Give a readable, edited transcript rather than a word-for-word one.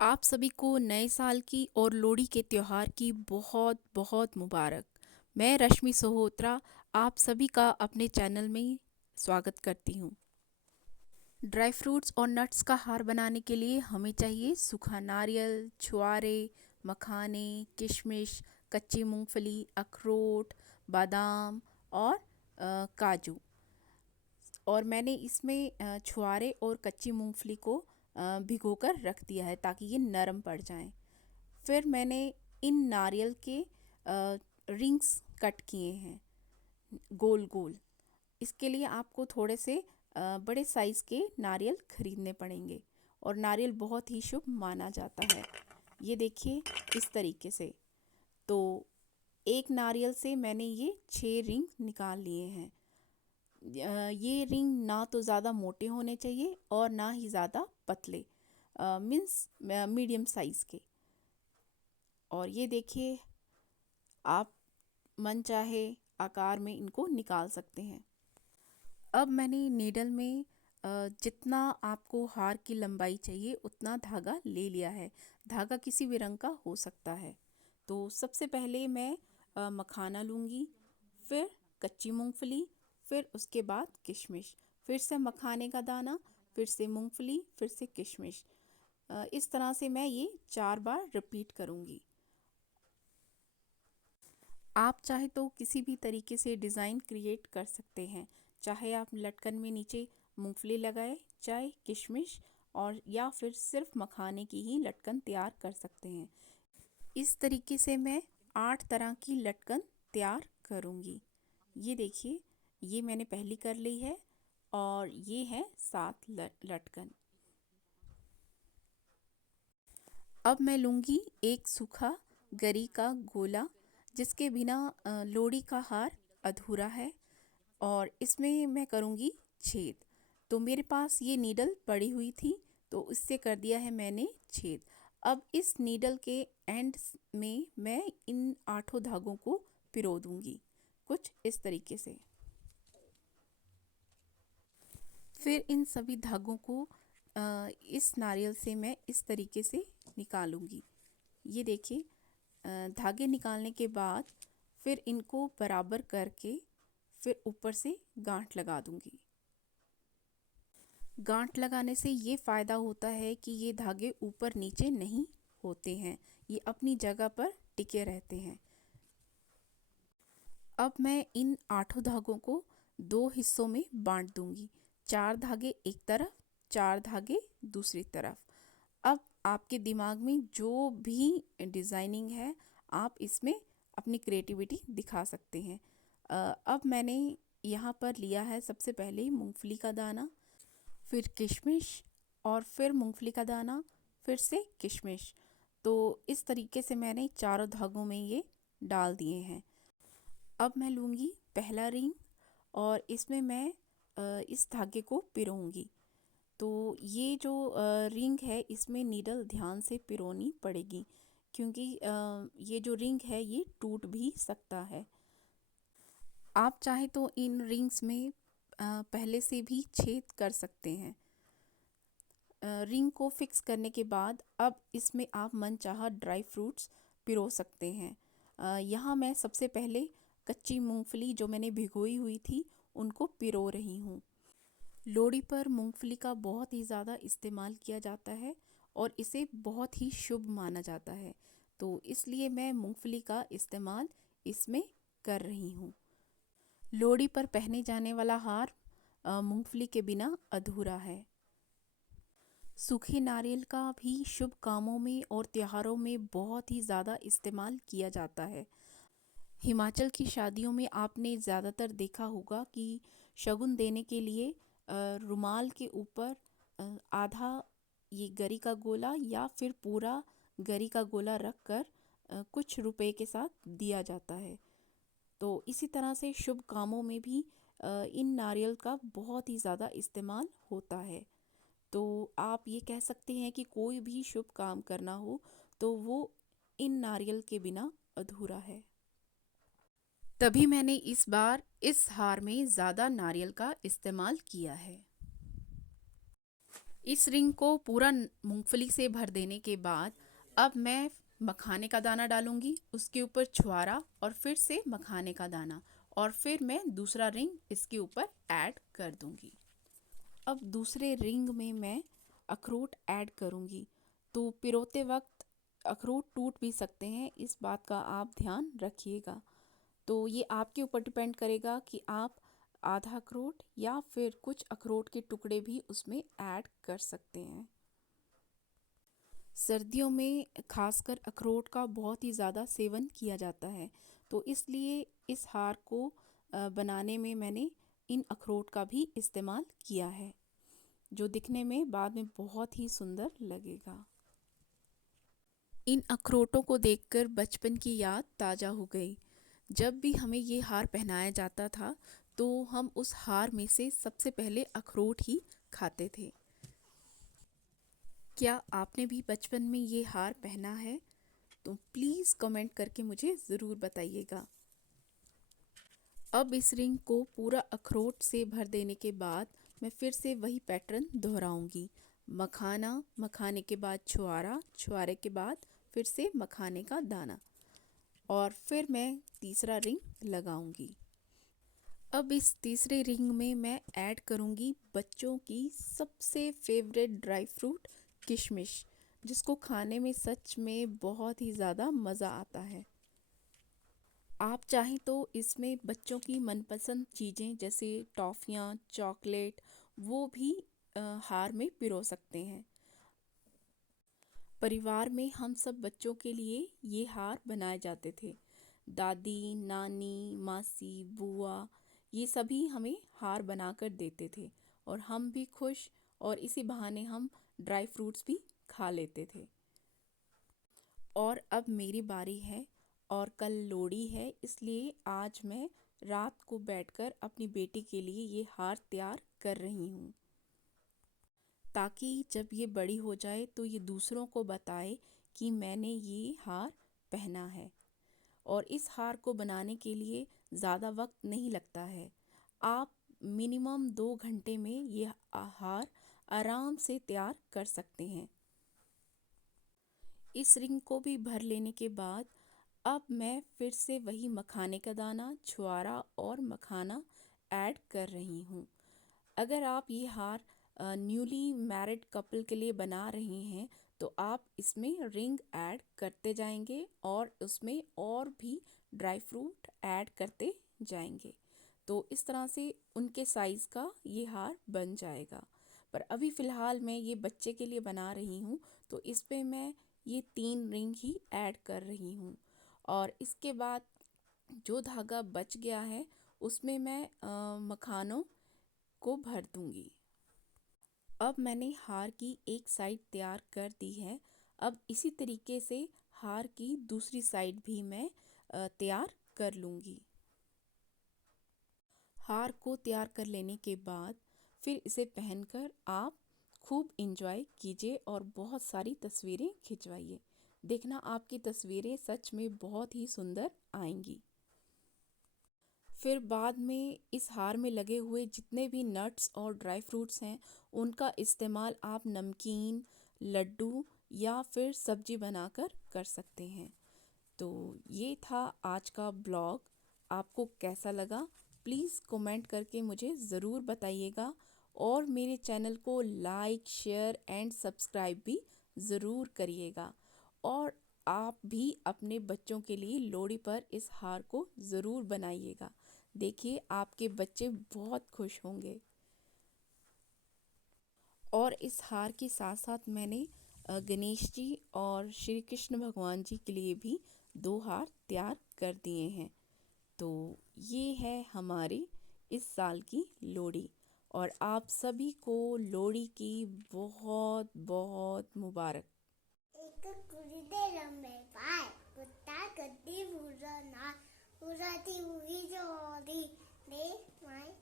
आप सभी को नए साल की और लोहड़ी के त्योहार की बहुत बहुत मुबारक। मैं रश्मि सोहोत्रा आप सभी का अपने चैनल में स्वागत करती हूँ। ड्राई फ्रूट्स और नट्स का हार बनाने के लिए हमें चाहिए सूखा नारियल, छुआरे, मखाने, किशमिश, कच्ची मूंगफली, अखरोट, बादाम और काजू। और मैंने इसमें छुआरे और कच्ची मूंगफली को भिगोकर रख दिया है ताकि ये नरम पड़ जाएं। फिर मैंने इन नारियल के रिंग्स कट किए हैं गोल गोल। इसके लिए आपको थोड़े से बड़े साइज़ के नारियल खरीदने पड़ेंगे और नारियल बहुत ही शुभ माना जाता है। ये देखिए इस तरीके से। तो एक नारियल से मैंने ये 6 रिंग निकाल लिए हैं। ये रिंग ना तो ज़्यादा मोटे होने चाहिए और ना ही ज़्यादा पतले, मीन्स मीडियम साइज़ के। और ये देखिए आप मन चाहे आकार में इनको निकाल सकते हैं। अब मैंने नीडल में जितना आपको हार की लंबाई चाहिए उतना धागा ले लिया है। धागा किसी भी रंग का हो सकता है। तो सबसे पहले मैं मखाना लूँगी, फिर कच्ची मूंगफली, फिर उसके बाद किशमिश, फिर से मखाने का दाना, फिर से मूंगफली, फिर से किशमिश। इस तरह से मैं ये 4 बार रिपीट करूँगी। आप चाहे तो किसी भी तरीके से डिज़ाइन क्रिएट कर सकते हैं। चाहे आप लटकन में नीचे मूंगफली लगाए, चाहे किशमिश, और या फिर सिर्फ मखाने की ही लटकन तैयार कर सकते हैं। इस तरीके से मैं 8 तरह की लटकन तैयार करूँगी। ये देखिए, ये मैंने पहली कर ली है और ये है 7 लटकन। अब मैं लूँगी एक सूखा गरी का गोला, जिसके बिना लोहड़ी का हार अधूरा है, और इसमें मैं करूँगी छेद। तो मेरे पास ये नीडल पड़ी हुई थी, तो इससे कर दिया है मैंने छेद। अब इस नीडल के एंड में मैं इन 8 धागों को पिरो दूँगी कुछ इस तरीके से। फिर इन सभी धागों को इस नारियल से मैं इस तरीके से निकालूंगी। ये देखिए, धागे निकालने के बाद फिर इनको बराबर करके फिर ऊपर से गांठ लगा दूंगी। गांठ लगाने से ये फ़ायदा होता है कि ये धागे ऊपर नीचे नहीं होते हैं, ये अपनी जगह पर टिके रहते हैं। अब मैं इन 8 धागों को 2 हिस्सों में बांट दूंगी। 4 धागे एक तरफ, 4 धागे दूसरी तरफ। अब आपके दिमाग में जो भी डिज़ाइनिंग है, आप इसमें अपनी क्रिएटिविटी दिखा सकते हैं। अब मैंने यहाँ पर लिया है सबसे पहले मूंगफली का दाना, फिर किशमिश, और फिर मूंगफली का दाना, फिर से किशमिश। तो इस तरीके से मैंने चारों धागों में ये डाल दिए हैं। अब मैं लूँगी पहला रिंग और इसमें मैं इस धागे को पिरोऊंगी। तो ये जो रिंग है, इसमें नीडल ध्यान से पिरोनी पड़ेगी, क्योंकि ये जो रिंग है ये टूट भी सकता है। आप चाहे तो इन रिंग्स में पहले से भी छेद कर सकते हैं। रिंग को फिक्स करने के बाद अब इसमें आप मनचाहा ड्राई फ्रूट्स पिरो सकते हैं। यहाँ मैं सबसे पहले कच्ची मूंगफली जो मैंने भिगोई हुई थी उनको पिरो रही हूँ। लोहड़ी पर मूंगफली का बहुत ही ज़्यादा इस्तेमाल किया जाता है और इसे बहुत ही शुभ माना जाता है, तो इसलिए मैं मूंगफली का इस्तेमाल इसमें कर रही हूँ। लोहड़ी पर पहने जाने वाला हार मूंगफली के बिना अधूरा है। सूखे नारियल का भी शुभ कामों में और त्योहारों में बहुत ही ज़्यादा इस्तेमाल किया जाता है। हिमाचल की शादियों में आपने ज़्यादातर देखा होगा कि शगुन देने के लिए रुमाल के ऊपर आधा ये गरी का गोला या फिर पूरा गरी का गोला रख कर कुछ रुपए के साथ दिया जाता है। तो इसी तरह से शुभ कामों में भी इन नारियल का बहुत ही ज़्यादा इस्तेमाल होता है। तो आप ये कह सकते हैं कि कोई भी शुभ काम करना हो तो वो इन नारियल के बिना अधूरा है। तभी मैंने इस बार इस हार में ज़्यादा नारियल का इस्तेमाल किया है। इस रिंग को पूरा मूंगफली से भर देने के बाद अब मैं मखाने का दाना डालूंगी, उसके ऊपर छुआरा और फिर से मखाने का दाना, और फिर मैं दूसरा रिंग इसके ऊपर ऐड कर दूंगी। अब दूसरे रिंग में मैं अखरोट ऐड करूंगी। तो पिरोते वक्त अखरोट टूट भी सकते हैं, इस बात का आप ध्यान रखिएगा। तो ये आपके ऊपर डिपेंड करेगा कि आप आधा अखरोट या फिर कुछ अखरोट के टुकड़े भी उसमें ऐड कर सकते हैं। सर्दियों में खासकर अखरोट का बहुत ही ज़्यादा सेवन किया जाता है, तो इसलिए इस हार को बनाने में मैंने इन अखरोट का भी इस्तेमाल किया है, जो दिखने में बाद में बहुत ही सुंदर लगेगा। इन अखरोटों को देखकर बचपन की याद ताज़ा हो गई। जब भी हमें ये हार पहनाया जाता था तो हम उस हार में से सबसे पहले अखरोट ही खाते थे। क्या आपने भी बचपन में ये हार पहना है? तो प्लीज़ कमेंट करके मुझे ज़रूर बताइएगा। अब इस रिंग को पूरा अखरोट से भर देने के बाद मैं फिर से वही पैटर्न दोहराऊंगी। मखाना, मखाने के बाद छुआरा, छुआरे के बाद फिर से मखाने का दाना, और फिर मैं तीसरा रिंग लगाऊंगी। अब इस तीसरे रिंग में मैं ऐड करूंगी बच्चों की सबसे फेवरेट ड्राई फ्रूट किशमिश, जिसको खाने में सच में बहुत ही ज़्यादा मज़ा आता है। आप चाहें तो इसमें बच्चों की मनपसंद चीज़ें जैसे टॉफ़ियाँ, चॉकलेट, वो भी हार में पिरो सकते हैं। परिवार में हम सब बच्चों के लिए ये हार बनाए जाते थे। दादी, नानी, मासी, बुआ, ये सभी हमें हार बनाकर देते थे और हम भी खुश, और इसी बहाने हम ड्राई फ्रूट्स भी खा लेते थे। और अब मेरी बारी है, और कल लोहड़ी है, इसलिए आज मैं रात को बैठकर अपनी बेटी के लिए ये हार तैयार कर रही हूँ, ताकि जब ये बड़ी हो जाए तो ये दूसरों को बताए कि मैंने ये हार पहना है। और इस हार को बनाने के लिए ज़्यादा वक्त नहीं लगता है। आप मिनिमम 2 घंटे में ये हार आराम से तैयार कर सकते हैं। इस रिंग को भी भर लेने के बाद अब मैं फिर से वही मखाने का दाना, छुआरा और मखाना ऐड कर रही हूँ। अगर आप ये हार न्यूली मैरिड कपल के लिए बना रहे हैं तो आप इसमें रिंग ऐड करते जाएंगे और उसमें और भी ड्राई फ्रूट ऐड करते जाएंगे, तो इस तरह से उनके साइज़ का ये हार बन जाएगा। पर अभी फ़िलहाल मैं ये बच्चे के लिए बना रही हूँ, तो इस पे मैं ये 3 रिंग ही ऐड कर रही हूँ, और इसके बाद जो धागा बच गया है उसमें मैं मखानों को भर दूंगी। अब मैंने हार की एक साइड तैयार कर दी है। अब इसी तरीके से हार की दूसरी साइड भी मैं तैयार कर लूँगी। हार को तैयार कर लेने के बाद फिर इसे पहनकर आप खूब इंजॉय कीजिए और बहुत सारी तस्वीरें खिंचवाइए। देखना आपकी तस्वीरें सच में बहुत ही सुंदर आएंगी। फिर बाद में इस हार में लगे हुए जितने भी नट्स और ड्राई फ्रूट्स हैं उनका इस्तेमाल आप नमकीन, लड्डू या फिर सब्जी बनाकर कर सकते हैं। तो ये था आज का ब्लॉग। आपको कैसा लगा प्लीज़ कमेंट करके मुझे ज़रूर बताइएगा, और मेरे चैनल को लाइक, शेयर एंड सब्सक्राइब भी ज़रूर करिएगा। और आप भी अपने बच्चों के लिए लोहड़ी पर इस हार को ज़रूर बनाइएगा। देखिए आपके बच्चे बहुत खुश होंगे। और इस हार के साथ साथ मैंने गणेश जी और श्री कृष्ण भगवान जी के लिए भी 2 हार तैयार कर दिए हैं। तो ये है हमारी इस साल की लोहड़ी, और आप सभी को लोहड़ी की बहुत बहुत मुबारक। एक कुड़ी दे लंबे पाए कुत्ता कद्दी पूरा ना पूरा थी हुई जो दे माय